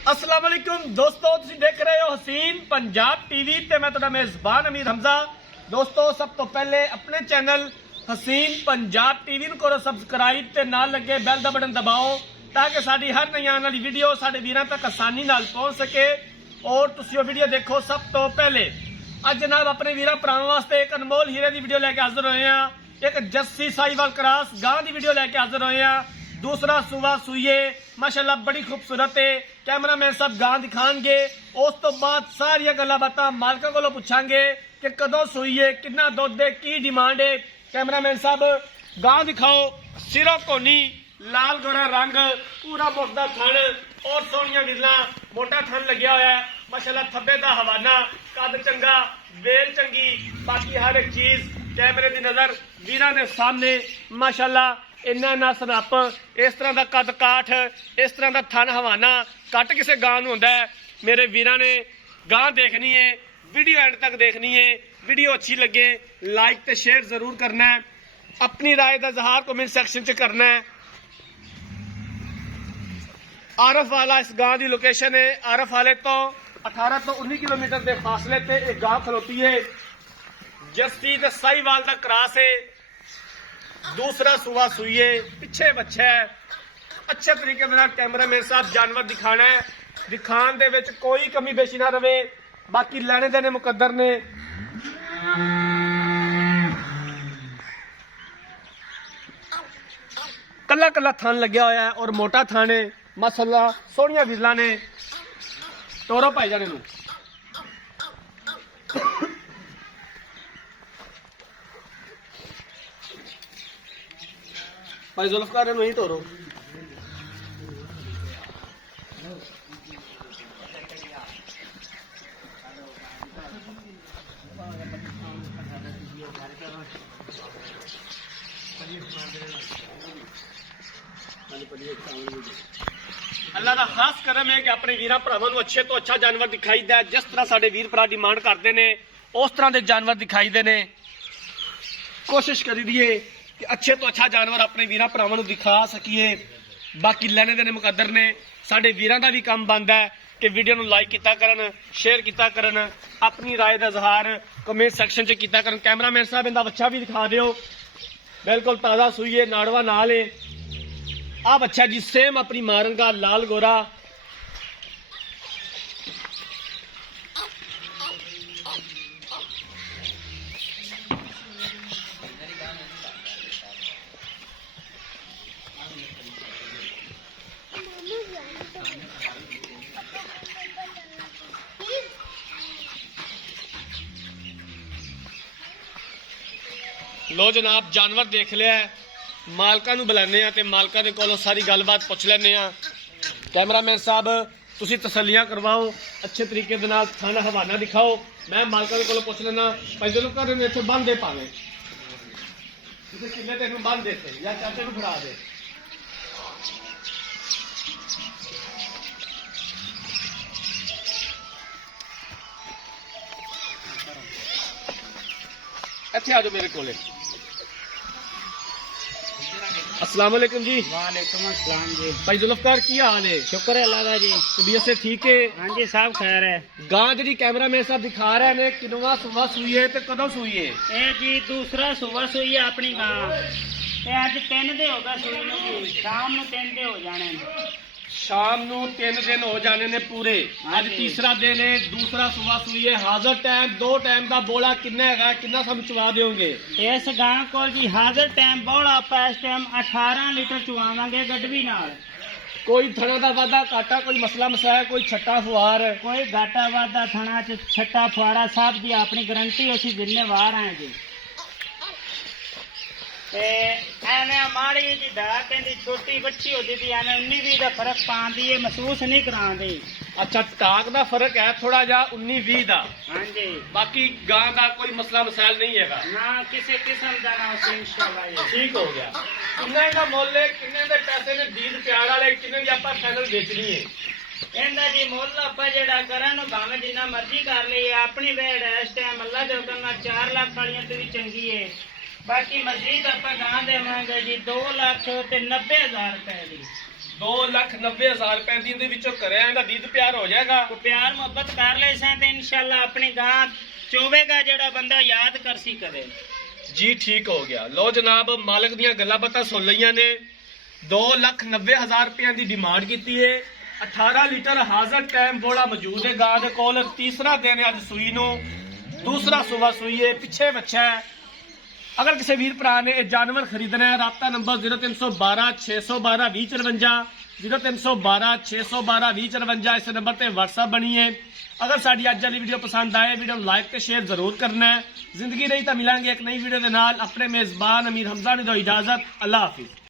अस्सलाम वालेकुम दोस्तों, तुसीं देख रहे हो हसीन पंजाब टीवी ते मैं तुहाडा मेज़बान अमीर हमजा। दोस्तों, सब तो पहले अपने चैनल हसीन पंजाब टीवी नूं करो सबसक्राइब ते नाल लगे बैल दा बटन दबाओ ताकि साडी हर नई आने वाली वीडियो साडे वीरां तक आसानी नाल पहुंच सके और तुसीं वो वीडियो देखो सब तो पहले। अज जनाब अपने वीरां भरावां वास्ते एक अनमोल हीरे की वीडियो लैके हाजिर होए हैं। एक जस्सी साहिवाल क्रॉस गां की वीडियो लैके हाजिर होए हैं। दूसरा सुवा सूइए माशाल्लाह बड़ी खूबसूरत है। कैमरामैन साहब गां दिखाएंगे, उस तो बाद सारिया गल्लां बातां मालकां कोलों पुछांगे कि कदों सूइए, कितना दुध है, की डिमांड है। कैमरामैन साहब गां दिखाओ, सिरों कोनी, लाल गोरा रंग, पूरा मुर्दा थन और सोहणियां विरलां, मोटा थन लग्या होया है माशाल्लाह। थब्बे दा हवाना, कद चंगा, वेल चंगी, बाकी हर एक चीज कैमरे की नजर वीरां दे सामने माशाल्लाह। इन्ना सनप, इस तरह का कद काठ, इस तरह का थन हवाना कट किसी गां नूं हुंदा है। मेरे वीरां ने गां देखनी है, वीडियो एंड तक देखनी है। वीडियो अच्छी लगे लाइक ते शेयर जरूर करना है। अपनी राय का इजहार कमेंट सैक्शन च करना है। आरफ वाला इस गां की लोकेशन है। आरफ वाले तो 18 तो 19 किलोमीटर के फासले से एक गां खलोती है। जस्सी ते साहिवाल का क्रॉस है। दूसरा सुवा सूइए, पिछे बच्चा है। अच्छे तरीके कैमरामैन साहब जानवर दिखाना है, दिखाने दे विच कोई कमी बेशी ना रवे। बाकी लेने देने मुकद्दर ने। कला कला थान लग्या होया है और मोटा थान है माशाल्लाह। सोहणियां विरलां ने। तोरो भाई जाने नूं भाई जुल्फकार नहीं तोरो। अल्लाह का खास करम है कि अपने वीर भरावां नूं अच्छे तो अच्छा जानवर दिखाई दा। जिस तरह साडे वीर भरा डिमांड करते हैं उस तरह के जानवर दिखाई दे ने। कोशिश करी दिए कि अच्छे तो अच्छा जानवर अपने वीर भरावां नूं दिखा सकीए। बाकी लेने देने मुकद्दर ने। साडे वीरां दा भी काम बनदा है कि वीडियो नूं लाइक कीता करन, शेयर कीता करन, अपनी राय का इजहार कमेंट सैक्शन च कीता करन। कैमरामैन साहब इहदा बच्चा भी दिखा दिओ, बिल्कुल ताज़ा सूइए, नाड़वा नाल है। आ बच्चा जी सेम अपनी मारन का लाल गोरा। लो जनाब जानवर देख लिया है। मालका नूं बुलाने ते मालका दे कोलों सारी गलबात पुछ लैने। कैमरामैन साहब तुसीं तसल्लियां करवाओ, अच्छे तरीके दे नाल थन हवाना दिखाओ। मैं मालका दे कोलों पुछ लेना भाई चलो घर ने इत्थे बंद दे पावे किसी किले ते नूं बंद दे या चाचे नूं फड़ा दे। इत्थे आ जाओ मेरे कोले। अस्सलाम वालेकुम जी। वालेकुम अस्सलाम जी। भाई जुल्फकार की हाल है? शुक्र है अल्लाह का जी। तबीयत से ठीक है? हाँ जी सब खैर है। गां जी कैमरामैन साहब दिखा रहे ने किनवा सुबह सुई है ते कदों सुई है? ए जी दूसरा सुबह सुई है अपनी गां। ते अज 3 दिन हो गए सुई नूं जी। शाम नूं 3 दिन हो जाने। शाम नूं 3 दिन हो जाने ने पूरे। अज तीसरा दिन है। दूसरा सुबह सुई है। हाजिर टाइम 2 टाइम का बोला किन्ना है, किन्ना सानू चवा दोगे? इस गां को जी हाजिर टाइम बोला आप इस टाइम 18 लीटर चुवावांगे गडवी नाल। कोई थना का वादा घाटा, कोई मसला मसाया, कोई छट्टा फुहार? कोई घाटा वादा थना च छट्टा फुआरा साहब जी अपनी गारंटी असीं जिम्मेवार हैं जी। एवं माड़ी जी दात छोटी बच्ची होती थी एवं 19-20 का फर्क पाती है, महसूस नहीं कराती। अच्छा टाक का फर्क है थोड़ा जा 19-20 का। हाँ जी। बाकी गां का कोई मसला मसाइल नहीं है ना किसी किस्म का ना उसे इंशाल्लाह ठीक हो गया। किन्ने का मुल है, किन्ने दे पैसे ने दीद प्यार वाले, किन्ने दी आपां फाइनल बेचनी है? इहदा जी मुल आपां जेड़ा करन भावें जिन्ना मर्जी कर लईए। अपनी भेड़ इस टाइम अल्लाह दे हुक्म नाल 4 लाख वालियां तो भी चंगी है। बाकी मजीद आप गां देवांगे जी 2,90,000 रुपए की। 2,90,000 ਰੁਪਏ ਦੀ ਇਹਦੇ ਵਿੱਚੋਂ ਕਰਿਆ, ਇਹਦਾ ਦੀਦ ਪਿਆਰ ਹੋ ਜਾਏਗਾ। ਕੋ ਪਿਆਰ ਮੁਹੱਬਤ ਕਰ ਲੈ ਸਾਂ ਤੇ ਇਨਸ਼ਾਅੱਲਾ ਆਪਣੀ ਗਾਂ ਚੋਵੇਗਾ ਜਿਹੜਾ ਬੰਦਾ ਯਾਦ ਕਰਸੀ ਕਦੇ। ਜੀ ਠੀਕ ਹੋ ਗਿਆ। ਲੋ ਜਨਾਬ, ਮਾਲਕ ਦੀਆਂ ਗੱਲਾਂ ਬਾਤਾਂ ਸੁਣ ਲਈਆਂ ਨੇ। 2,90,000 ਰੁਪਏ ਦੀ ਡਿਮਾਂਡ ਕੀਤੀ ਹੈ। 18 ਲੀਟਰ ਹਾਜ਼ਰ ਟਾਈਮ ਬੋਲਾ ਮੌਜੂਦ ਹੈ ਗਾਂ ਦੇ ਕੋਲ। ਤੀਸਰਾ ਦਿਨ ਹੈ ਅੱਜ ਸੂਈ ਨੂੰ, ਦੂਸਰਾ ਸੂਆ ਸੂਈ ਹੈ, ਪਿੱਛੇ ਬੱਚਾ ਹੈ। ਅਗਰ ਕਿਸੇ ਵੀਰ ਭਰਾ ਨੇ ਇਹ ਜਾਨਵਰ ਖਰੀਦਣਾ ਹੈ, ਰਾਬਤਾ ਨੰਬਰ 0312 612 2054, 0312 612 2054, ਇਸ ਨੰਬਰ ਤੇ WhatsApp ਬਣੀ ਹੈ। ਅਗਰ ਸਾਡੀ ਅੱਜ ਵਾਲੀ ਵੀਡੀਓ ਪਸੰਦ ਆਏ, ਵੀਡੀਓ ਨੂੰ ਲਾਈਕ ਤੇ ਸ਼ੇਅਰ ਜ਼ਰੂਰ ਕਰਨਾ ਹੈ। ਜ਼ਿੰਦਗੀ ਰਹੀ ਤਾਂ ਮਿਲਾਂਗੇ ਇੱਕ ਨਈ ਵੀਡੀਓ ਦੇ ਨਾਲ। ਆਪਣੇ ਮੇਜ਼ਬਾਨ ਅਮੀਰ ਹਮਜ਼ਾ ਨੂੰ ਦਿਓ ਇਜਾਜ਼ਤ। ਅੱਲਾਹ ਹਾਫਿਜ਼।